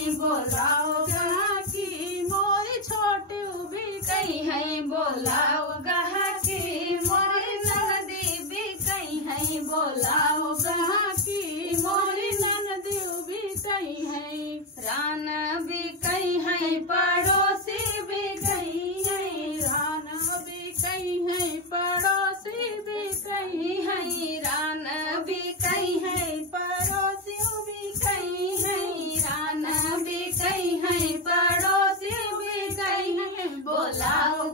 है बोलाओ गहा की मोरी छोटी भी कई है बोलाओ गहा की मोरी ननदी भी कई है बोलाओ गहा की मोरी ननदी भी कई है रान भी कई है पड़ोसी भी कई है रान भी कई है पड़ोसी भी कई है रान भी कई है पड़ोसी भी कई है रान भी कई है पड़ोसी भी कई है बोलाओ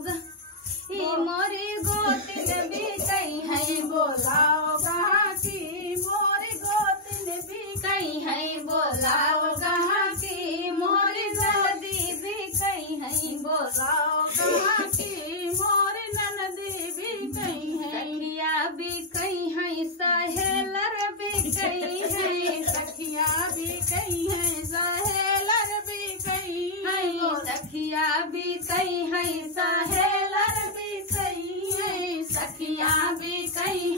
मोरी गोतिन भी कई है बोलाओ गहा की मोरी गोतिन भी कई है बोलाओ गहा की मोरी ननदी भी कई है बोलाओ गहा की मोरी ननदी भी कई है सखिया भी कई है सहेलर भी कई है सखिया भी कई है सहेलर भी कई है सखिया भी कई है सहेलर भी कई है सखिया भी कई